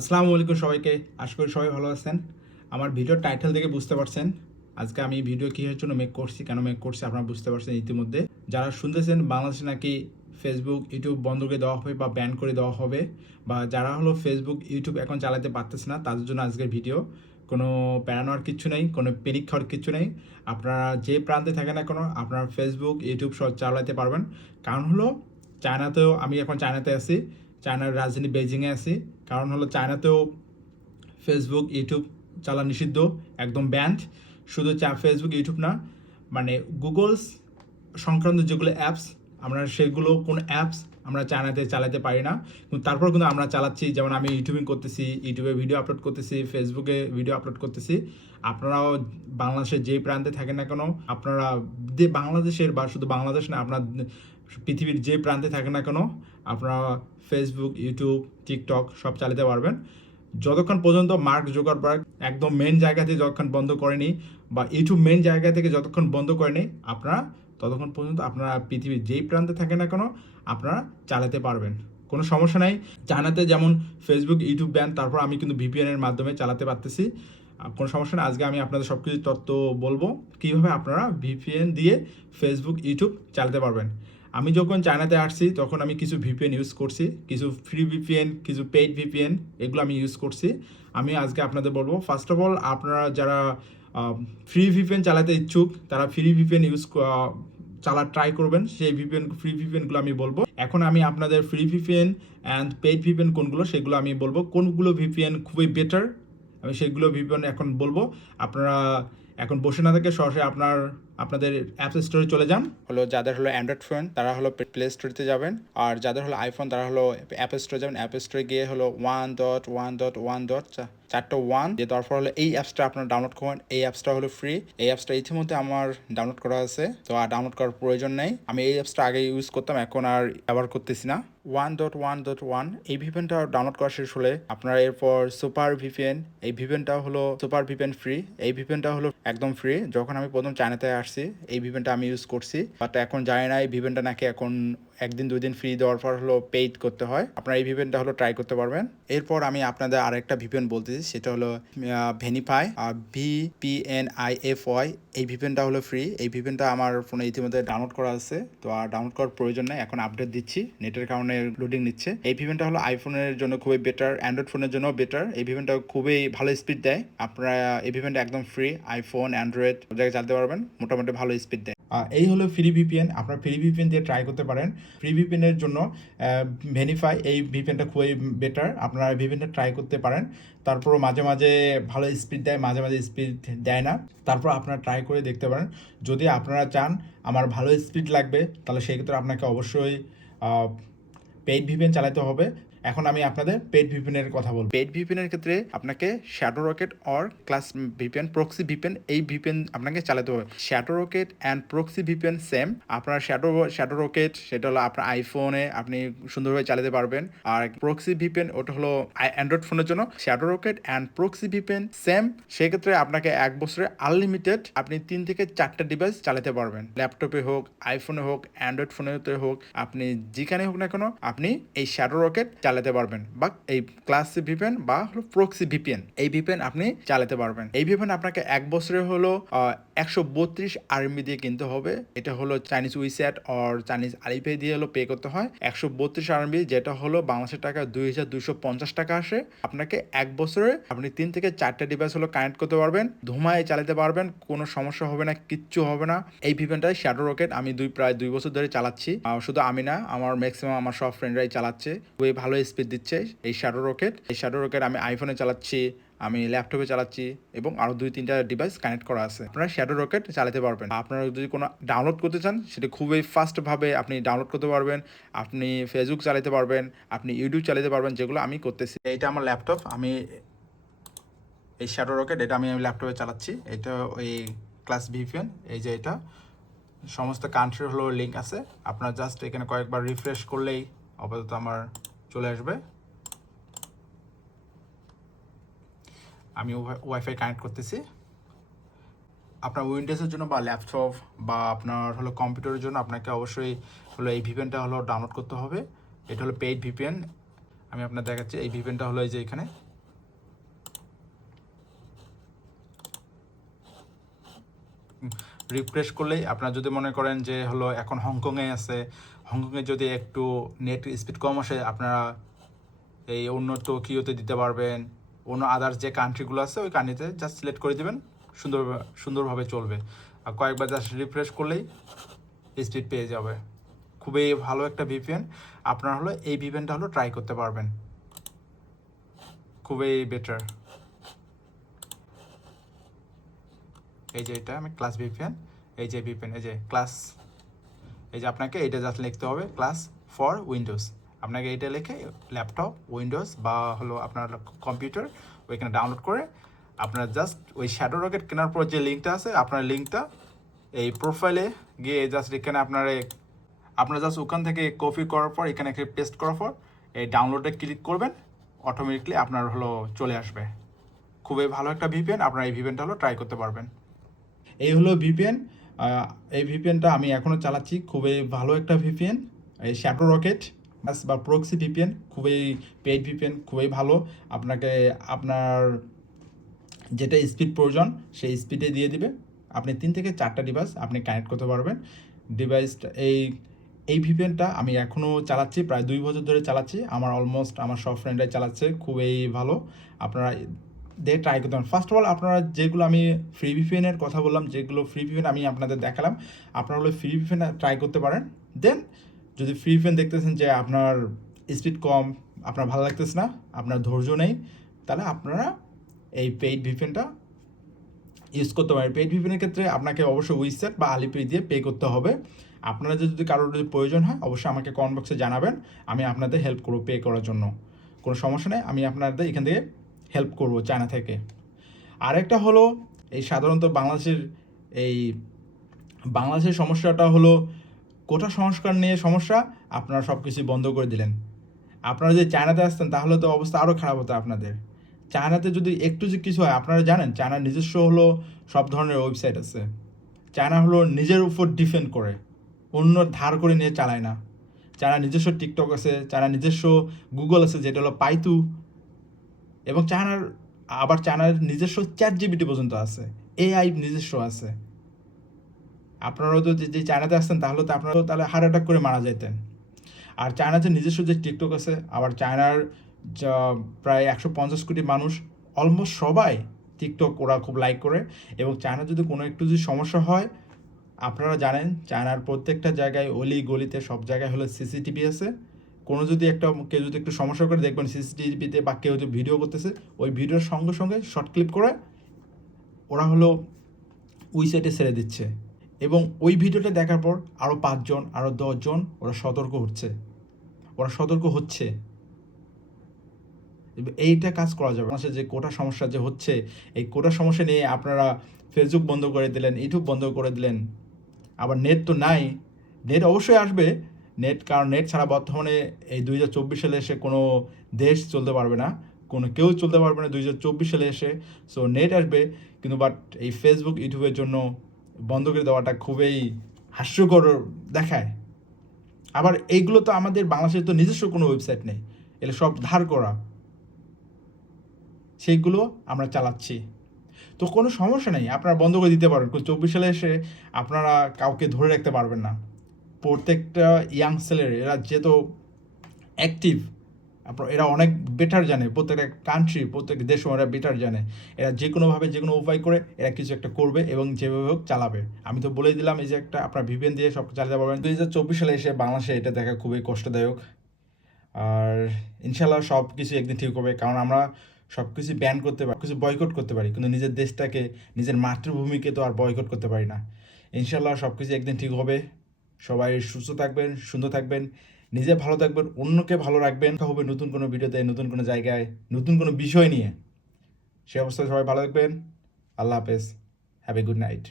আসসালামু আলাইকুম সবাইকে। আশা করি সবাই ভালো আছেন। আমার ভিডিও টাইটেল দেখে বুঝতে পারছেন। আজকে আমি ভিডিও কীসের জন্য মেক করছি, কেন মেক করছি আপনারা বুঝতে পারছেন ইতিমধ্যে। যারা শুনতেছেন বাংলাদেশে নাকি ফেসবুক ইউটিউব বন্ধ করে দেওয়া হবে বা ব্যান করে দেওয়া হবে, বা যারা হলো ফেসবুক ইউটিউব এখন চালাতে পারতেছে না, তাদের জন্য আজকের ভিডিও। কোনো প্যারানোর কিচ্ছু নেই, কোনো পেনিক খাওয়ার কিচ্ছু নেই। আপনারা যে প্রান্তে থাকেন না কোনো, আপনার ফেসবুক ইউটিউব সব চালাতে পারবেন। কারণ হলো, চায়নাতেও আমি এখন চায়নাতে আছি, চায়নার রাজধানী বেজিংয়ে আছি। কারণ হলো চায়নাতেও ফেসবুক ইউটিউব চালা নিষিদ্ধ, একদম ব্যান্ড শুধু চা ফেসবুক ইউটিউব না মানে গুগলস সংক্রান্ত যেগুলো অ্যাপস আমরা সেগুলো কোন অ্যাপস আমরা চায়নাতে চালাতে পারি না। কিন্তু তারপর কিন্তু আমরা চালাচ্ছি, যেমন আমি ইউটিউবিং করতেছি ইউটিউবে ভিডিও আপলোড করতেছি ফেসবুকে ভিডিও আপলোড করতেছি। আপনারাও বাংলাদেশের যে প্রান্তে থাকেন না কেন, আপনারা যে বাংলাদেশের বা শুধু বাংলাদেশ না, আপনার পৃথিবীর যে প্রান্তে থাকেন না কেন, আপনারা ফেসবুক ইউটিউব টিকটক সব চালাতে পারবেন। যতক্ষণ পর্যন্ত মার্ক জোকারবার্গ একদম মেন জায়গা থেকে যতক্ষণ বন্ধ করেনি বা ইউটিউব মেন জায়গা থেকে যতক্ষণ বন্ধ করেনি, আপনারা ততক্ষণ পর্যন্ত আপনারা পৃথিবীর যেই প্রান্তে থাকেন না কেন, আপনারা চালাতে পারবেন। কোনো সমস্যা নাই। চায়নাতে যেমন ফেসবুক ইউটিউব ব্যান, তারপর আমি কিন্তু ভিপিএনের মাধ্যমে চালাতে পারতেছি। কোনো সমস্যা নেই। আজকে আমি আপনাদের সব কিছু তত্ত্ব বলব। কীভাবে আপনারা ভিপিএন দিয়ে ফেসবুক ইউটিউব চালাতে পারবেন। আমি যখন চায়নাতে আসছি, তখন আমি কিছু ভিপিএন ইউজ করছি। কিছু ফ্রি ভিপিএন কিছু পেইড ভিপিএন এগুলো আমি ইউজ করছি। আমি আজকে আপনাদের বলব ফার্স্ট অফ অল আপনারা যারা ফ্রি ভিপিএন চালাতে ইচ্ছুক, তারা ফ্রি ভিপিএন ইউজ চালা ট্রাই করবেন। সেই ভিপিএন ফ্রি ভিপিএনগুলো আমি বলব। এখন আমি আপনাদের free VPN and paid VPN কোনগুলো, সেগুলো আমি বলব। কোনগুলো ভিপিএন খুবই বেটার আমি সেগুলো ভিপিএন এখন বলব। আপনারা এখন বসে না থেকে সরাসরি আপনার, আপনাদের অ্যাপস স্টোরে চলে যান। হলো যাদের হলো অ্যান্ড্রয়েড ফোন তারা হলো প্লে স্টোরেতে যাবেন। আর যাদের হলো আইফোন তারা হলো অ্যাপ স্টোরে যাবেন। অ্যাপ স্টোরে গিয়ে হলো one dot one dot one dot চারটে ওয়ান যে তারপর হলো এই অ্যাপসটা আপনারা ডাউনলোড করবেন। এই অ্যাপসটা হলো ফ্রি এই অ্যাপসটা ইতিমধ্যে আমার ডাউনলোড করা আছে। তো আর ডাউনলোড করার প্রয়োজন নেই। আমি এই অ্যাপসটা আগে ইউজ করতাম, এখন আর ব্যবহার করতেছি না। One dot one dot one এই ভিপিএনটা ডাউনলোড করা শেষ হলে আপনারা এরপর সুপার ভিপিএন এই ভিপিএনটা হলো সুপার ভিপিএন ফ্রি এই ভিপিএনটা হলো একদম ফ্রি যখন আমি প্রথম চায়নাতে আসছি, এই ভিপিএনটা আমি ইউজ করছি বাট এখন জানি না এই ভিপিএনটা নাকি এখন একদিন দুই দিন ফ্রি দেওয়ার পর হলো পেইড করতে হয়। আপনারা এই ভিপিএনটা হলো ট্রাই করতে পারবেন। এরপর আমি আপনাদের আরেকটা ভিপিএন বলতেছি সেটা হলো VPNify V P N I F Y এই ভিপিএনটা হলো ফ্রি এই ভিপিএনটা আমার ফোনে ইতিমধ্যে ডাউনলোড করা আছে। তো আর ডাউনলোড করার প্রয়োজন নেই, এখন আপডেট দিচ্ছি। নেটের কারণে লোডিং নিচ্ছে। এই ভিপিএনটা হলো আইফোনের জন্য খুবই বেটার অ্যান্ড্রয়েড ফোনের জন্য বেটার এই ভিপিএনটা খুবই ভালো স্পিড দেয়। আপনারা, এই ভিপিএনটা একদম ফ্রি আইফোন অ্যান্ড্রয়েড জায়গায় চালাতে পারবেন। মোটামুটি ভালো স্পিড দেয়। এই হলো ফ্রি ভিপিএন আপনার ফ্রি ভিপিএন দিয়ে ট্রাই করতে পারেন। ফ্রি ভিপিএনের জন্য ভেনিফাই এই ভিপিএনটা খুবই বেটার আপনারা ভিপিএনটা ট্রাই করতে পারেন। তারপরও মাঝে মাঝে ভালো স্পিড দেয়, মাঝে মাঝে স্পিড দেয় না। তারপর আপনারা ট্রাই করে দেখতে পারেন। যদি আপনারা চান আমার ভালো স্পিড লাগবে, তাহলে সেক্ষেত্রে আপনাকে অবশ্যই পেইড ভিপিএন চালাতে হবে। এখন আমি আপনাদের পেড ভিপিএনের কথা বলব। পেড ভিপিএনের ক্ষেত্রে আপনাকে Shadowrocket or class VPN proxy VPN এই ভিপিএন আপনাকে চালাতে হবে। Shadowrocket and proxy VPN same আপনার শ্যাডো শ্যাডো রকেট সেটা হলো আপনার আইফোনে আপনি সুন্দরভাবে চালাতে পারবেন। আর প্রক্সি ভিপিএন ওটা হলো অ্যান্ড্রয়েড ফোনের জন্য। Shadowrocket and proxy VPN same সেক্ষেত্রে আপনাকে এক বছরে আনলিমিটেড আপনি তিন থেকে চারটা ডিভাইস চালাতে পারবেন। ল্যাপটপে হোক আইফোনে হোক অ্যান্ড্রয়েড ফোনেতে হোক, আপনি যেখানে হোক না কেন, আপনি এই শ্যাডো রকেট চালাতে পারবেন বা এই ক্লাস ভিপিএন বা হলো প্রক্সি ভিপিএন এই ভিপিএন আপনি চালাতে পারবেন। এই ভিপিএন আপনাকে এক বছরে হলো একশো বত্রিশ আরএমবি দিয়ে কিনতে হবে। এটা হলো Chinese WeChat or Chinese Alipay দিয়ে হলো পে করতে হয়। একশো বত্রিশ আরএমবি যেটা হলো বাংলাদেশের টাকা দুই হাজার দুইশো পঞ্চাশ টাকা আসে। আপনাকে এক বছরে আপনি তিন থেকে চারটে ডিভাইস হলো কানেক্ট করতে পারবেন, ধুমায় চালাতে পারবেন, কোনো সমস্যা হবে না, কিচ্ছু হবে না। এই ভিপিএনটা শ্যাডো রকেট আমি দুই, প্রায় দুই বছর ধরে চালাচ্ছি। শুধু আমি না, আমার ম্যাক্সিমাম আমার সব ফ্রেন্ডরাই চালাচ্ছে। খুবই ভালো স্পিড দিচ্ছে এই শ্যাডো রকেট এই শ্যাডো রকেট আমি আইফোনে চালাচ্ছি, আমি ল্যাপটপে চালাচ্ছি এবং আরও দুই, তিনটা ডিভাইস কানেক্ট করা আছে। আপনারা শ্যাডো রকেট চালাতে পারবেন। আপনারা যদি কোনো ডাউনলোড করতে চান, সেটা খুবই ফাস্টভাবে আপনি ডাউনলোড করতে পারবেন, আপনি ফেসবুক চালাতে পারবেন, আপনি ইউটিউব চালাতে পারবেন, যেগুলো আমি করতেছি। এইটা আমার ল্যাপটপ আমি এই শ্যাডো রকেট এটা আমি ল্যাপটপে চালাচ্ছি। এটা ওই ক্লাস ভিপিএন এই যে এটা। সমস্ত কান্ট্রির হলো লিঙ্ক আছে। আপনার জাস্ট এখানে কয়েকবার রিফ্রেশ করলেই আপাতত আমার চলে আসবে। আমি ওয়াইফাই কানেক্ট করতেছি। আপনার উইন্ডোজের জন্য বা ল্যাপটপ বা আপনার হলো কম্পিউটারের জন্য আপনাকে অবশ্যই হলো এই ভিপিএনটা হলো ডাউনলোড করতে হবে। এটা হলো পেইড ভিপিএন। আমি আপনার দেখাচ্ছি, এই ভিপিএনটা হলো এই যে এখানে। রিফ্রেশ করলেই আপনারা যদি মনে করেন যে হলো এখন হংকংয়ে আছে, হংকংয়ে যদি একটু নেট স্পিড কম আসে, আপনারা এই অন্য টোকিওতে দিতে পারবেন, অন্য আদার্স যে কান্ট্রিগুলো আছে, ওই কান্ট্রিতে জাস্ট সিলেক্ট করে দেবেন, সুন্দর সুন্দরভাবে চলবে। আর কয়েকবার জাস্ট রিফ্রেশ করলেই স্পিড পেয়ে যাবে। খুবই ভালো একটা ভিপিএন আপনারা হলো এই ভিপিএনটা হলো ট্রাই করতে পারবেন। খুবই বেটার এই যে এটা, আমি ক্লাস ভিপিএন এই যে ভিপিএন এই যে ক্লাস এই যে আপনাকে এটা জাস্ট লিখতে হবে ক্লাস ফর উইন্ডোজ আপনাকে এটা লিখে ল্যাপটপ উইন্ডোজ বা হলো আপনার কম্পিউটার ওইখানে ডাউনলোড করে আপনার জাস্ট ওই শ্যাডো রকেট কেনার পর যে লিঙ্কটা আছে, আপনার লিঙ্কটা এই প্রোফাইলে গিয়ে জাস্ট এখানে আপনার আপনার জাস্ট ওখান থেকে কপি করার পর, এখানে পেস্ট করার পর, এই ডাউনলোডে ক্লিক করবেন অটোমেটিকলি আপনার হলো চলে আসবে। খুবই ভালো একটা ভিপিএন আপনার এই ভিপিএনটা হলো ট্রাই করতে পারবেন। এই হলো ভিপিএন এই ভিপিএনটা আমি এখনও চালাচ্ছি, খুবই ভালো একটা ভিপিএন এই শ্যাডো রকেট বা প্রক্সি ভিপিএন খুবই পেইড ভিপিএন খুবই ভালো। আপনাকে আপনার যেটা স্পিড প্রয়োজন, সেই স্পিডে দিয়ে দিবে। আপনি তিন থেকে চারটা ডিভাইস আপনি কানেক্ট করতে পারবেন। ডিভাইসটা এই এই ভিপিএনটা আমি এখনও চালাচ্ছি, প্রায় দুই বছর ধরে চালাচ্ছি। আমার অলমোস্ট আমার সব ফ্রেন্ডরাই চালাচ্ছে, খুবই ভালো। আপনারা দিয়ে ট্রাই করতে পারেন। ফার্স্ট অফ অল আপনারা যেগুলো আমি ফ্রি ভিপিএনের কথা বললাম, যেগুলো ফ্রি ভিপিএন আমি আপনাদের দেখালাম, আপনারা হলো ফ্রি ভিপিএন ট্রাই করতে পারেন। দেন যদি ফ্রি ভিপিএন দেখতেছেন যে আপনার স্পিড কম, আপনার ভালো লাগতেছে না, আপনার ধৈর্য নেই, তাহলে আপনারা এই পেইড ভিপিএনটা ইউজ করতে পারেন। পেইড ভিপিএনের ক্ষেত্রে আপনাকে অবশ্যই উইসেট বা আলিপে দিয়ে পে করতে হবে। আপনারা যদি কারোর যদি প্রয়োজন হয়, অবশ্যই আমাকে কমেন্ট বক্সে জানাবেন। আমি আপনাদের হেল্প করব পে করার জন্য। কোনো সমস্যা নেই, আমি আপনাদের এখান থেকে হেল্প করব চায়না থেকে। আরেকটা হলো এই সাধারণত বাংলাদেশের এই বাংলাদেশের সমস্যাটা হলো কোটা সংস্কার নিয়ে সমস্যা, আপনারা সব কিছুই বন্ধ করে দিলেন। আপনারা যদি চায়নাতে আসতেন, তাহলে তো অবস্থা আরও খারাপ হতো আপনাদের। চায়নাতে যদি একটু যে কিছু হয়, আপনারা জানেন চায়নার নিজস্ব হলো সব ধরনের ওয়েবসাইট আছে। চায়না হলো নিজের উপর ডিফেন্ড করে, অন্য ধার করে নিয়ে চালায় না। চায়না নিজস্ব টিকটক আছে চায়না নিজস্ব গুগল আছে, যেটা হলো পাইতু এবং চায়নার আবার চায়নার নিজস্ব চ্যাট জিবিটি পর্যন্ত আছে এআই নিজস্ব আছে। আপনারাও তো যে- চায়নাতে আসতেন, তাহলে তো আপনারাও তাহলে হার্ট অ্যাটাক করে মারা যেতেন আর চায়নাতে নিজস্ব যে টিকটক আছে, আবার চায়নার প্রায় একশো পঞ্চাশ কোটি মানুষ অলমোস্ট সবাই টিকটক ওরা খুব লাইক করে। এবং চায়না যদি কোনো একটু যদি সমস্যা হয়, আপনারা জানেন চায়নার প্রত্যেকটা জায়গায় অলি গলিতে সব জায়গায় হলো সিসিটিভি আছে। কোনো যদি একটা কেউ যদি একটু সমস্যা করে দেখবেন সিসিটিভিতে বা কেউ যদি ভিডিও করতেছে, ওই ভিডিওর সঙ্গে সঙ্গে শর্ট ক্লিপ করে ওরা হলো ওই সাইডে ছেড়ে দিচ্ছে। এবং ওই ভিডিওটা দেখার পর আরও পাঁচজন আরও দশজন ওরা সতর্ক হচ্ছে। ওরা সতর্ক হচ্ছে। এইটা কাজ করা যাবে বাংলাদেশে যে কোটা সমস্যা যে হচ্ছে, এই কোটা সমস্যা নিয়ে আপনারা ফেসবুক বন্ধ করে দিলেন ইউটিউব বন্ধ করে দিলেন, আবার নেট তো নাই নেট অবশ্যই আসবে নেট, কারণ নেট ছাড়া বর্তমানে এই দুই হাজার চব্বিশ সালে এসে কোনো দেশ চলতে পারবে না। কোনো কেউ চলতে পারবে না দুই হাজার চব্বিশ সালে এসে। সো নেট আসবে, কিন্তু বাট এই ফেসবুক ইউটিউবের জন্য বন্ধ করে দেওয়াটা খুবই হাস্যকর দেখায়। আবার এইগুলো তো আমাদের বাংলাদেশের তো নিজস্ব কোনো ওয়েবসাইট নেই। এগুলো সব ধার করা। সেইগুলো আমরা চালাচ্ছি। তো কোনো সমস্যা নেই, আপনারা বন্ধ করে দিতে পারেন। চব্বিশ সালে এসে আপনারা কাউকে ধরে রাখতে পারবেন না। প্রত্যেকটা ইয়াং ছেলের এরা যেহেতু অ্যাক্টিভ এরা অনেক বেটার জানে, প্রত্যেকটা কান্ট্রি প্রত্যেক দেশও এরা বেটার জানে। এরা যে কোনোভাবে যে কোনো উপায় করে এরা কিছু একটা করবে এবং যেভাবে হোক চালাবে। আমি তো বলেই দিলাম, এই যে একটা আপনার ভিপিএন দিয়ে সব চালাতে পারবেন দুই হাজার চব্বিশ সালে এসে বাংলাদেশে এটা দেখা খুবই কষ্টদায়ক। আর ইনশাল্লাহ সব কিছু একদিন ঠিক হবে, কারণ আমরা সব কিছু ব্যান করতে পারি কিছু বয়কট করতে পারি। কিন্তু নিজের দেশটাকে, নিজের মাতৃভূমিকে তো আর বয়কট করতে পারি না। ইনশাল্লাহ সব কিছু একদিন ঠিক হবে। সবাই সুস্থ থাকবেন, সুন্দর থাকবেন, নিজে ভালো থাকবেন, অন্যকে ভালো রাখবেন। হবে নতুন কোনো ভিডিওতে, নতুন কোনো জায়গায়, নতুন কোনো বিষয় নিয়ে। সে অবস্থায় সবাই ভালো থাকবেন। আল্লাহ হাফেজ। Have a good night